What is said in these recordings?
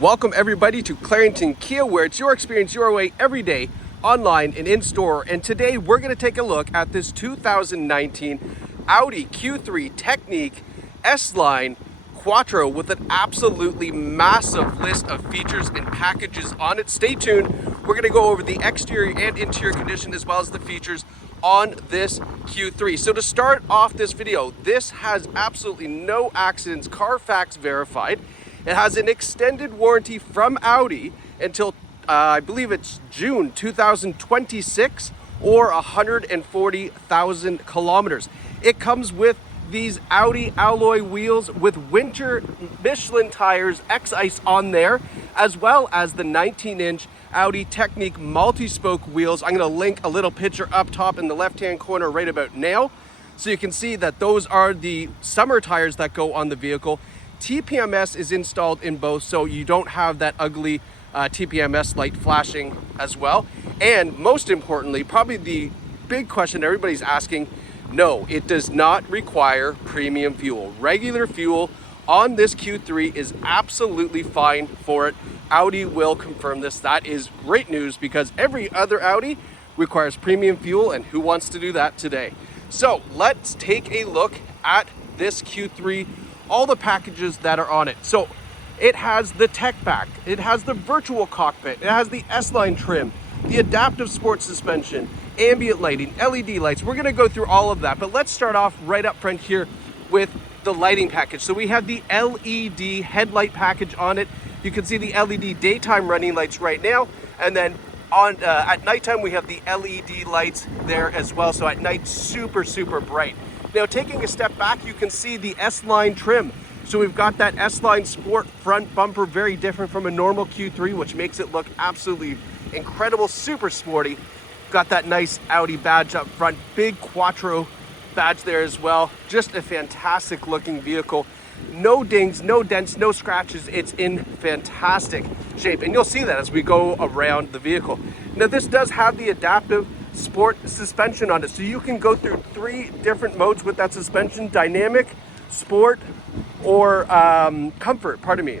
Welcome everybody to Clarington Kia, where it's your experience your way every day, online and in store. And today we're going to take a look at this 2019 Audi Q3 Technik S-Line Quattro with an absolutely massive list of features and packages on it. Stay tuned. We're going to go over the exterior and interior condition as well as the features on this Q3. So to start off this video, this has absolutely no accidents, Carfax verified. It has an extended warranty from Audi until I believe it's June 2026 or 140,000 kilometers. It comes with these Audi alloy wheels with winter Michelin tires, X-Ice on there, as well as the 19-inch Audi Technik multi-spoke wheels. I'm going to link a little picture up top in the left-hand corner right about now, so you can see that those are the summer tires that go on the vehicle. TPMS is installed in both, so you don't have that ugly TPMS light flashing as well. And most importantly, probably the big question everybody's asking, no, it does not require premium fuel. Regular fuel on this Q3 is absolutely fine for it. Audi will confirm this. That is great news because every other Audi requires premium fuel, and who wants to do that today? So let's take a look at this Q3, all the packages that are on it. So it has the tech pack, it has the virtual cockpit, it has the S-Line trim, the adaptive sport suspension, ambient lighting, LED lights. We're gonna go through all of that, but let's start off right up front here with the lighting package. So we have the LED headlight package on it. You can see the LED daytime running lights right now, and then on at nighttime we have the LED lights there as well. So at night, super bright. Now taking a step back, you can see the S-Line trim. So we've got that S-Line Sport front bumper, very different from a normal Q3, which makes it look absolutely incredible, super sporty. Got that nice Audi badge up front, big Quattro badge there as well. Just a fantastic looking vehicle. No dings, no dents, no scratches. It's in fantastic shape, and you'll see that as we go around the vehicle. Now this does have the adaptive sport suspension on it, so you can go through 3 different modes with that suspension: dynamic, sport, or comfort, pardon me.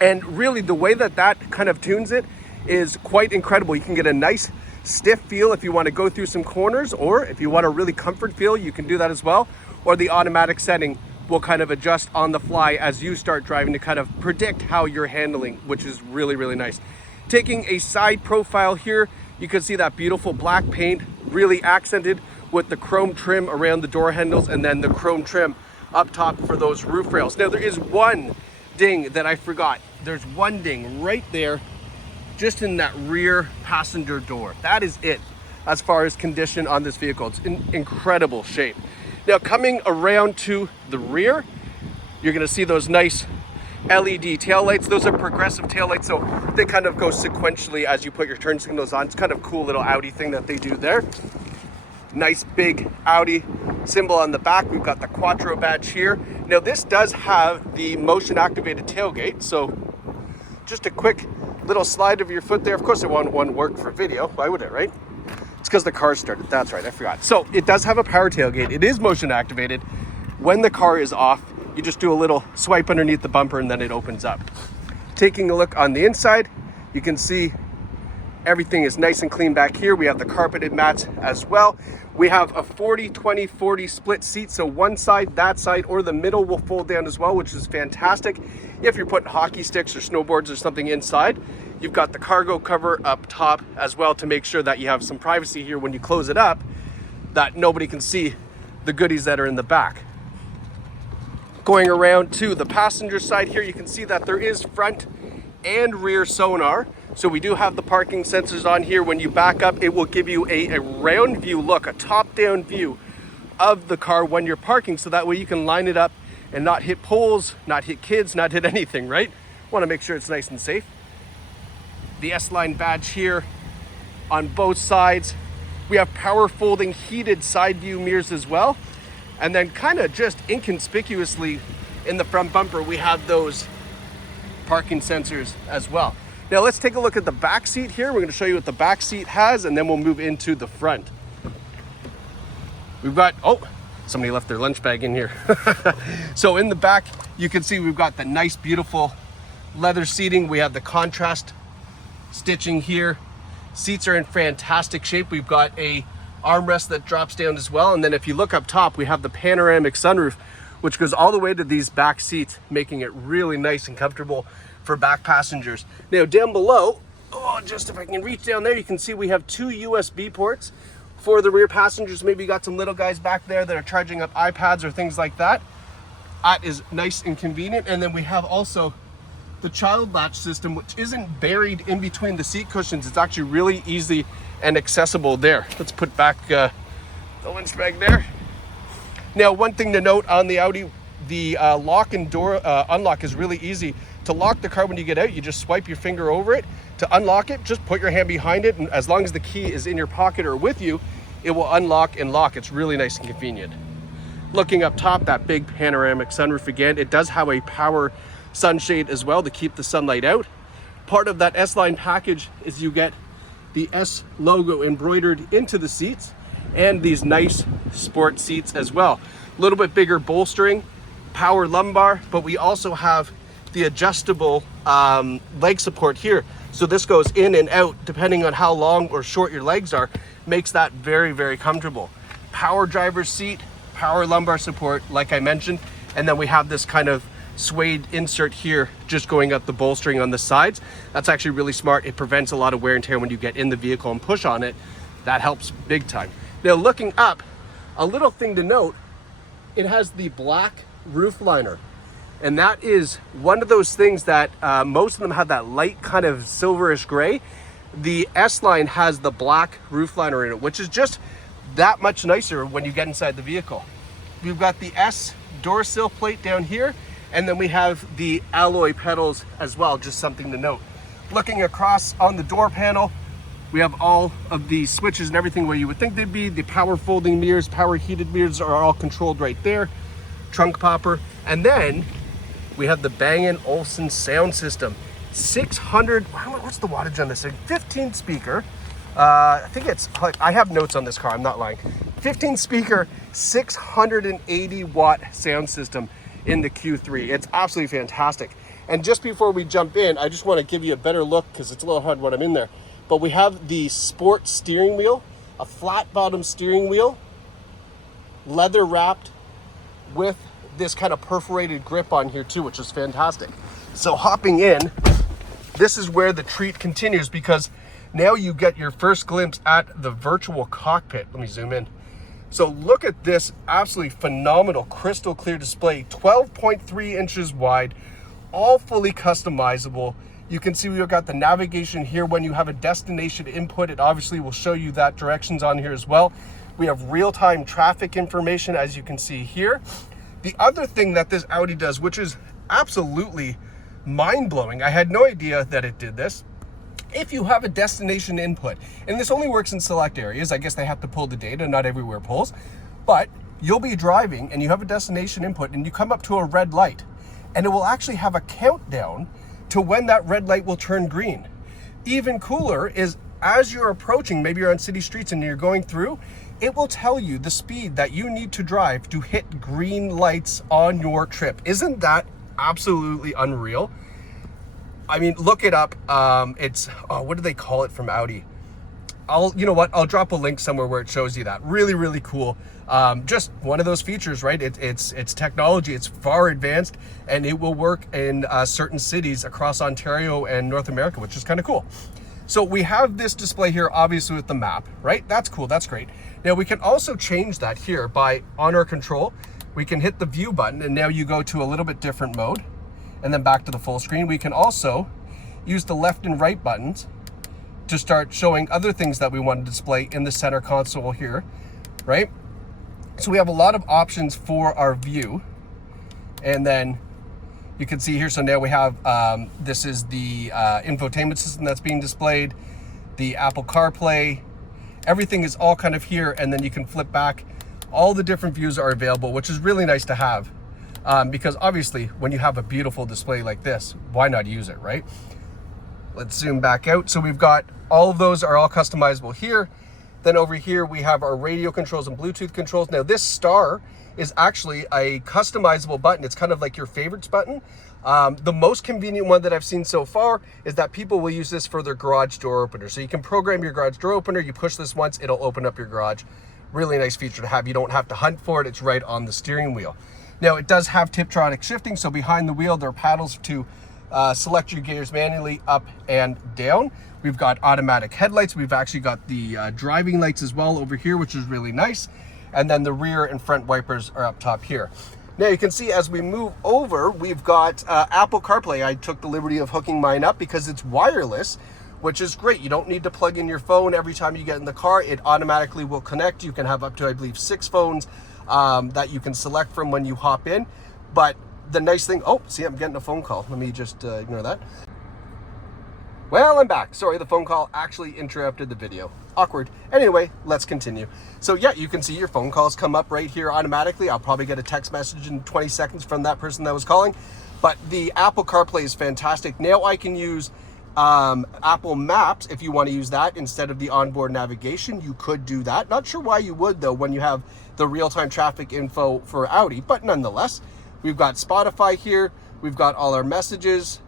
And really the way that that kind of tunes it is quite incredible. You can get a nice stiff feel if you want to go through some corners, or if you want a really comfort feel, you can do that as well. Or the automatic setting will kind of adjust on the fly as you start driving to kind of predict how you're handling, which is really nice. Taking a side profile here, you can see that beautiful black paint, really accented with the chrome trim around the door handles, and then the chrome trim up top for those roof rails. Now there is one ding that I forgot. There's one ding right there, just in that rear passenger door. That is it as far as condition on this vehicle. It's in incredible shape. Now coming around to the rear, you're gonna see those nice LED taillights. Those are progressive taillights, so they kind of go sequentially as you put your turn signals on. It's kind of a cool little Audi thing that they do there. Nice big Audi symbol on the back. We've got the Quattro badge here. Now this does have the motion activated tailgate, so just a quick little slide of your foot there. Of course it won't work for video. Why would it, right? It's because the car started. That's right, I forgot. So it does have a power tailgate. It is motion activated. When the car is off, you just do a little swipe underneath the bumper and then it opens up. Taking a look on the inside, you can see everything is nice and clean back here. We have the carpeted mats as well. We have a 40-20-40 split seat, so one side, that side, or the middle will fold down as well, which is fantastic. If you're putting hockey sticks or snowboards or something inside, you've got the cargo cover up top as well to make sure that you have some privacy here when you close it up, that nobody can see the goodies that are in the back. Going around to the passenger side here, you can see that there is front and rear sonar. So we do have the parking sensors on here. When you back up, it will give you a round view look, a top-down view of the car when you're parking, so that way you can line it up and not hit poles, not hit kids, not hit anything, right? Want to make sure it's nice and safe. The S-Line badge here on both sides. We have power folding heated side view mirrors as well. And then kind of just inconspicuously in the front bumper, we have those parking sensors as well. Now let's take a look at the back seat here. We're going to show you what the back seat has, and then we'll move into the front. We've got, oh, somebody left their lunch bag in here. So in the back, you can see we've got the nice, beautiful leather seating. We have the contrast stitching here. Seats are in fantastic shape. We've got a armrest that drops down as well. And then if you look up top, we have the panoramic sunroof, which goes all the way to these back seats, making it really nice and comfortable for back passengers. Now down below, oh, just if I can reach down there, you can see we have 2 USB ports for the rear passengers. Maybe you got some little guys back there that are charging up iPads or things like that. That is nice and convenient. And then we have also the child latch system, which isn't buried in between the seat cushions. It's actually really easy and accessible there. Let's put back the winch bag there. Now, one thing to note on the Audi, the lock and door unlock is really easy. To lock the car when you get out, you just swipe your finger over it. To unlock it, just put your hand behind it, and as long as the key is in your pocket or with you, it will unlock and lock. It's really nice and convenient. Looking up top, that big panoramic sunroof again, it does have a power sunshade as well to keep the sunlight out. Part of that S-Line package is you get the S logo embroidered into the seats and these nice sport seats as well. A little bit bigger bolstering, power lumbar, but we also have the adjustable leg support here. So this goes in and out depending on how long or short your legs are, makes that very, very comfortable. Power driver's seat, power lumbar support, like I mentioned, and then we have this kind of suede insert here just going up the bolstering on the sides. That's actually really smart. It prevents a lot of wear and tear when you get in the vehicle and push on it. That helps big time. Now looking up, a little thing to note, it has the black roof liner, and that is one of those things that most of them have that light kind of silverish gray. The S-Line has the black roof liner in it, which is just that much nicer when you get inside the vehicle. We've got the S door sill plate down here, and then we have the alloy pedals as well, just something to note. Looking across on the door panel, we have all of the switches and everything where you would think they'd be. The power folding mirrors, power heated mirrors are all controlled right there. Trunk popper. And then we have the Bang & Olufsen sound system. 600, what's the wattage on this thing? 15 speaker. I think it's, I have notes on this car, I'm not lying. 15 speaker, 680 watt sound system in the Q3. It's absolutely fantastic. And just before we jump in, I just want to give you a better look because it's a little hard when I'm in there. But we have the sport steering wheel, a flat bottom steering wheel, leather wrapped with this kind of perforated grip on here too, which is fantastic. So hopping in, this is where the treat continues because now you get your first glimpse at the virtual cockpit. Let me zoom in. So look at this absolutely phenomenal crystal clear display, 12.3 inches wide, all fully customizable. You can see we've got the navigation here. When you have a destination input, it obviously will show you that directions on here as well. We have real-time traffic information, as you can see here. The other thing that this Audi does, which is absolutely mind-blowing, I had no idea that it did this. If you have a destination input, and this only works in select areas, I guess they have to pull the data, not everywhere pulls, but you'll be driving and you have a destination input and you come up to a red light, and it will actually have a countdown to when that red light will turn green. Even cooler is as you're approaching, maybe you're on city streets and you're going through, it will tell you the speed that you need to drive to hit green lights on your trip. Isn't that absolutely unreal? I mean, look it up. It's, what do they call it from Audi? You know what? I'll drop a link somewhere where it shows you that. Really, really cool. Just one of those features, right? It's technology. It's far advanced, and it will work in certain cities across Ontario and North America, which is kind of cool. So we have this display here, obviously with the map, right? That's cool. That's great. Now we can also change that here by on our control. We can hit the view button, and now you go to a little bit different mode, and then back to the full screen. We can also use the left and right buttons to start showing other things that we want to display in the center console here, right? So we have a lot of options for our view. And then you can see here, so now we have, this is the infotainment system that's being displayed, the Apple CarPlay, everything is all kind of here, and then you can flip back. All the different views are available, which is really nice to have. Because obviously when you have a beautiful display like this, why not use it, right? Let's zoom back out. So we've got all of those are all customizable here. Then over here, we have our radio controls and Bluetooth controls. Now this star is actually a customizable button. It's kind of like your favorites button. The most convenient one that I've seen so far is that people will use this for their garage door opener. So you can program your garage door opener. You push this once, it'll open up your garage. Really nice feature to have. You don't have to hunt for it. It's right on the steering wheel. Now it does have Tiptronic shifting. So behind the wheel, there are paddles to select your gears manually up and down. We've got automatic headlights. We've actually got the driving lights as well over here, which is really nice. And then the rear and front wipers are up top here. Now you can see as we move over, we've got Apple CarPlay. I took the liberty of hooking mine up because it's wireless, which is great. You don't need to plug in your phone every time you get in the car. It automatically will connect. You can have up to, I believe, 6 phones that you can select from when you hop in. But the nice thing, oh, see, I'm getting a phone call. Let me just ignore that. Well, I'm back. Sorry, the phone call actually interrupted the video. Awkward. Anyway, let's continue. So yeah, you can see your phone calls come up right here automatically. I'll probably get a text message in 20 seconds from that person that was calling. But the Apple CarPlay is fantastic. Now I can use Apple Maps if you want to use that instead of the onboard navigation. You could do that. Not sure why you would though when you have the real-time traffic info for Audi, but nonetheless, we've got Spotify here. We've got all our messages.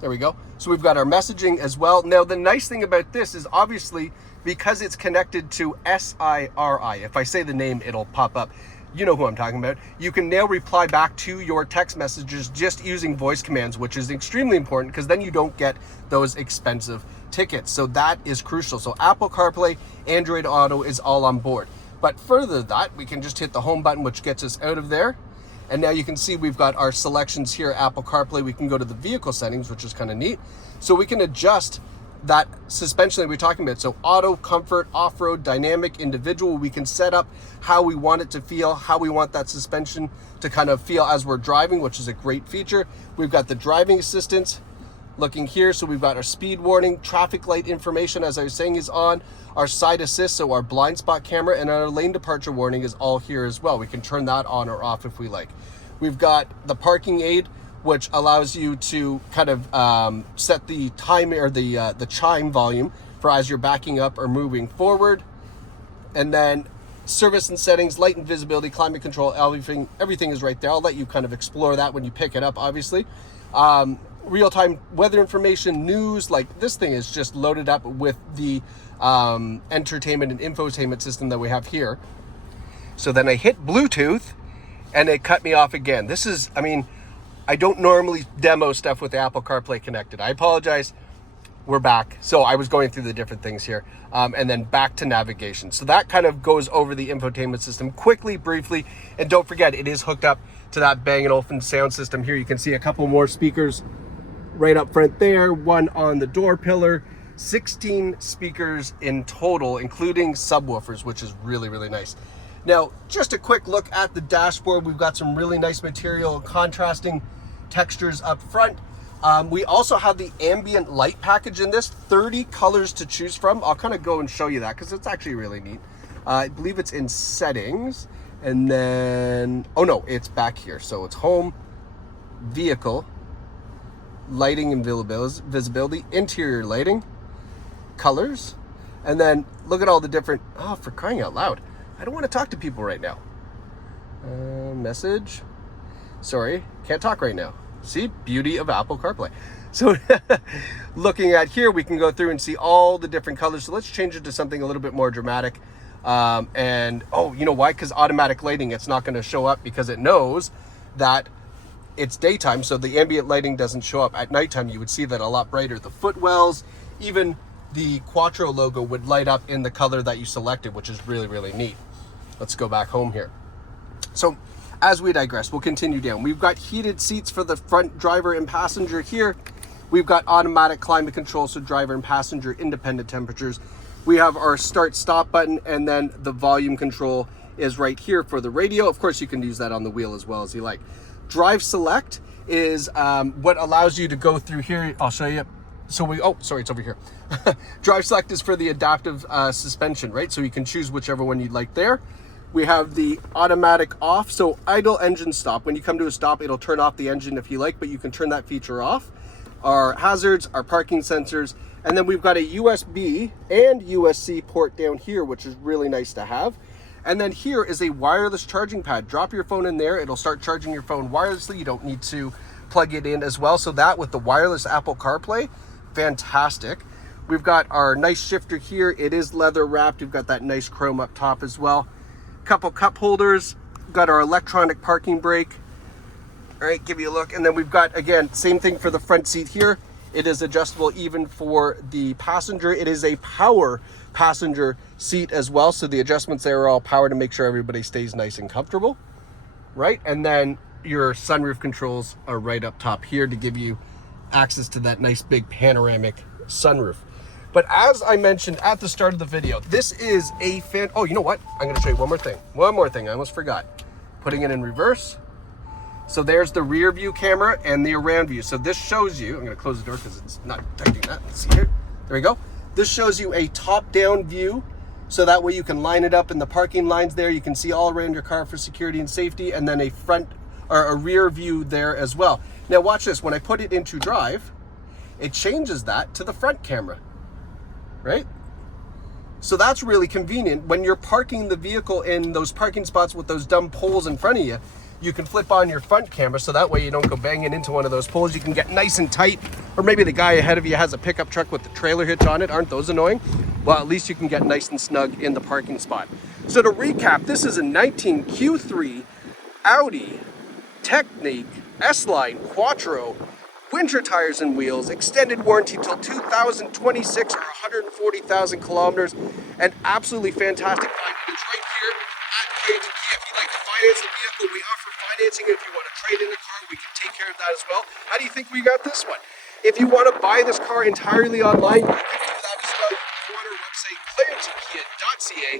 There we go. So we've got our messaging as well. Now, the nice thing about this is obviously because it's connected to SIRI. If I say the name, it'll pop up. You know who I'm talking about. You can now reply back to your text messages just using voice commands, which is extremely important because then you don't get those expensive tickets. So that is crucial. So Apple CarPlay, Android Auto is all on board. But further than that, we can just hit the home button, which gets us out of there. And now you can see we've got our selections here, Apple CarPlay. We can go to the vehicle settings, which is kind of neat. So we can adjust that suspension that we're talking about. So auto, comfort, off-road, dynamic, individual. We can set up how we want it to feel, how we want that suspension to kind of feel as we're driving, which is a great feature. We've got the driving assistance looking here. So we've got our speed warning, traffic light information, as I was saying, is on. Our side assist, so our blind spot camera, and our lane departure warning is all here as well. We can turn that on or off if we like. We've got the parking aid, which allows you to kind of set the time or the chime volume for as you're backing up or moving forward. And then service and settings, light and visibility, climate control, everything is right there. I'll let you kind of explore that when you pick it up, obviously. Real-time weather information, news, like this thing is just loaded up with the entertainment and infotainment system that we have here. So then I hit Bluetooth and it cut me off again. This is, I mean, I don't normally demo stuff with the Apple CarPlay connected. I apologize. We're back. So I was going through the different things here and then back to navigation. So that kind of goes over the infotainment system quickly, briefly. And don't forget, it is hooked up to that Bang & Olufsen sound system here. You can see a couple more speakers right up front there, one on the door pillar, 16 speakers in total, including subwoofers, which is really, really nice. Now, just a quick look at the dashboard. We've got some really nice material, contrasting textures up front. We also have the ambient light package in this, 30 colors to choose from. I'll kind of go and show you that because it's actually really neat. I believe it's in settings, and then, oh no, it's back here. So it's home, vehicle, lighting and visibility, interior lighting, colors, and then look at all the different, oh, for crying out loud, I don't want to talk to people right now. Message, sorry, can't talk right now. See, beauty of Apple CarPlay. So looking at here, we can go through and see all the different colors. So let's change it to something a little bit more dramatic. And oh, you know why? Because automatic lighting, it's not going to show up because it knows that it's daytime, so the ambient lighting doesn't show up. At nighttime, you would see that a lot brighter. The footwells, even the Quattro logo would light up in the color that you selected, which is really, really neat. Let's go back home here. So as we digress, we'll continue down. We've got heated seats for the front driver and passenger here. We've got automatic climate control, so driver and passenger independent temperatures. We have our start stop button, and then the volume control is right here for the radio. Of course, you can use that on the wheel as well as you like. Drive select is what allows you to go through here. I'll show you. So oh, sorry, it's over here. Drive select is for the adaptive suspension, right? So you can choose whichever one you'd like there. We have the automatic off, so idle engine stop. When you come to a stop, it'll turn off the engine if you like, but you can turn that feature off. our hazards, our parking sensors, and then we've got a USB and USB-C port down here, which is really nice to have. And then here is a wireless charging pad. Drop your phone in there, it'll start charging your phone wirelessly. You don't need to plug it in as well. So that with the wireless Apple CarPlay, fantastic. We've got our nice shifter here. It is leather wrapped. We've got that nice chrome up top as well. Couple cup holders. Got our electronic parking brake. All right, give you a look. And then we've got, again, same thing for the front seat here. It is adjustable even for the passenger. It is a power passenger seat as well. So the adjustments there are all power to make sure everybody stays nice and comfortable, right? And then your sunroof controls are right up top here to give you access to that nice big panoramic sunroof. But as I mentioned at the start of the video, this is a oh, you know what? I'm gonna show you one more thing. One more thing, I almost forgot. Putting it in reverse. So there's the rear view camera and the around view. So this shows you, I'm gonna close the door because it's not detecting that. Let's see here. There we go. This shows you a top-down view. So that way you can line it up in the parking lines there. You can see all around your car for security and safety, and then a front or a rear view there as well. Now watch this, when I put it into drive, it changes that to the front camera, right? So that's really convenient. When you're parking the vehicle in those parking spots with those dumb poles in front of you, you can flip on your front camera, so that way you don't go banging into one of those poles. You can get nice and tight, or maybe the guy ahead of you has a pickup truck with the trailer hitch on it. Aren't those annoying? Well, at least you can get nice and snug in the parking spot. So to recap, this is a 19 Q3 Audi Technik S-Line Quattro, winter tires and wheels, extended warranty till 2026 or 140,000 kilometers, and absolutely fantastic find. It's right here at Clarington Kia. If you'd like to finance the vehicle, we offer financing. If you want to trade in a car, we can take care of that as well. How do you think we got this one? If you want to buy this car entirely online, you can do that as well. Go on our website, claringtonkia.ca,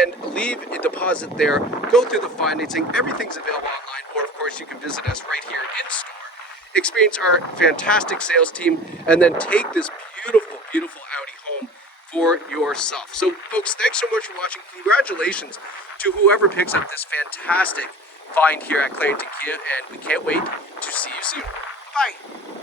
and leave a deposit there. Go through the financing. Everything's available online, or of course you can visit us right here in store. Experience our fantastic sales team, and then take this beautiful, beautiful Audi home for yourself. So folks, thanks so much for watching. Congratulations to whoever picks up this fantastic find here at Clarington Kia, and we can't wait to see you soon. Bye.